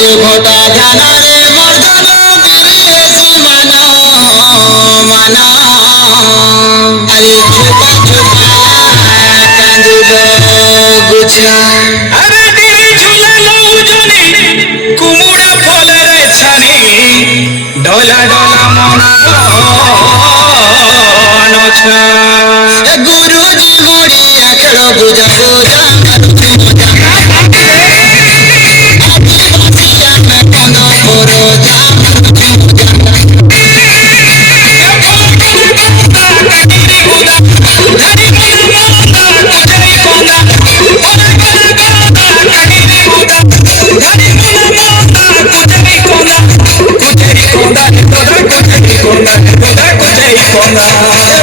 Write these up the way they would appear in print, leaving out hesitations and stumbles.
ভোতা জানারে মর্দন বিদেশি মানো মানো আরে ছোপা ছোপা কান্দিল গুছা আরে ডিড়ি ঝুলালো উজনি কুমুড়া ফলের ছানি ডলা ডলা মন ছা গুরুজি মুড়িয়া খেল বুঝা বুঝা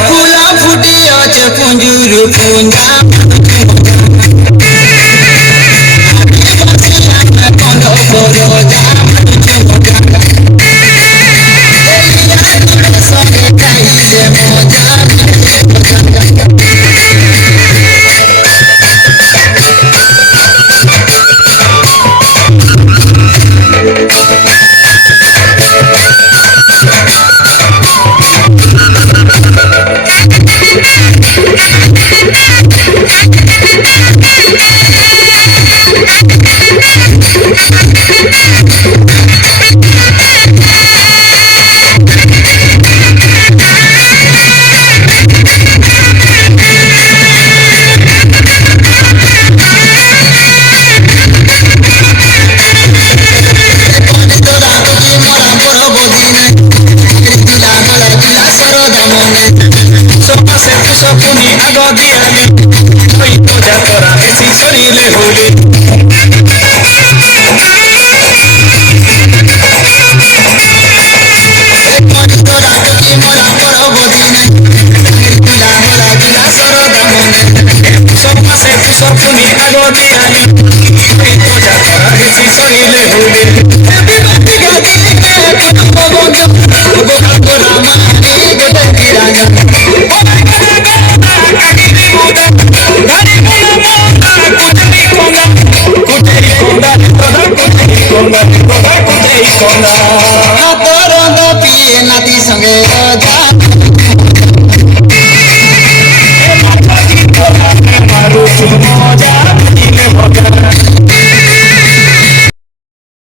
ফুলা ফুটিয়াছে পুঞ্জুর পুঞ্জা কন্দ বরজা সঙ্গে খাইলে মজা সপুনি আগ দিয়ালি ওই তো যাতরা এসি শরীরে হলি সপুনি আগ দিয়ালি ওই তো যাতরা এসি শরীরে হলি Konda,